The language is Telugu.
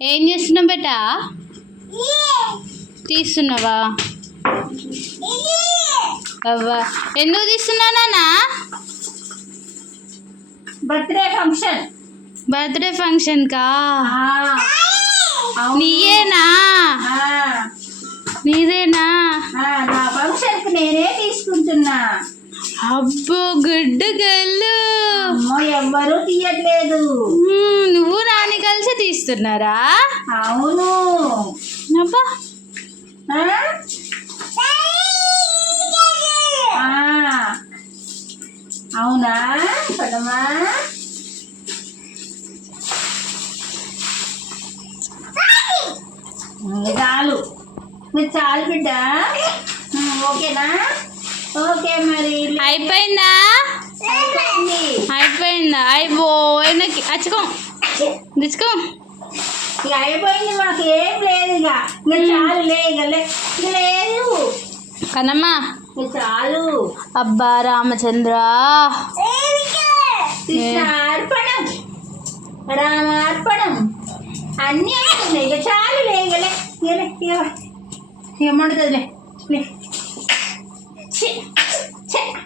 ఏం చేస్తున్నావు బేటా? తీస్తున్నావా? అవ్వా ఎందుకు తీస్తున్నావు నాన్న? బర్త్డే ఫంక్షన్ కా? నీయేనా? నీదేనా? నా ఫంక్షన్కి నేనే తీసుకుంటున్నా. అబ్బో గుడ్ గర్ల్. అమ్మో ఎవ్వరూ తీయట్లేదు. నువ్వు నాని కలిసి తీస్తున్నారా? అవును. అబ్బా అవునా పదమా? చాలు మీరు చాలు బిడ్డ. ఓకేనా? ఓకే మరి అయిపోయిందా? అయిపోయిందా? అయిపో ఎన్నకి అచ్చుకో తెచ్చుకో. ఇక అయిపోయింది, మాకు ఏం లేదు. ఇక చాలు లేదు కనమ్మా చాలు. అబ్బా రామచంద్ర కృష్ణార్పణం రామార్పణం అన్నీ అవుతున్నాయి. ఇక చాలు లేగలే ఏమంటుందిలే.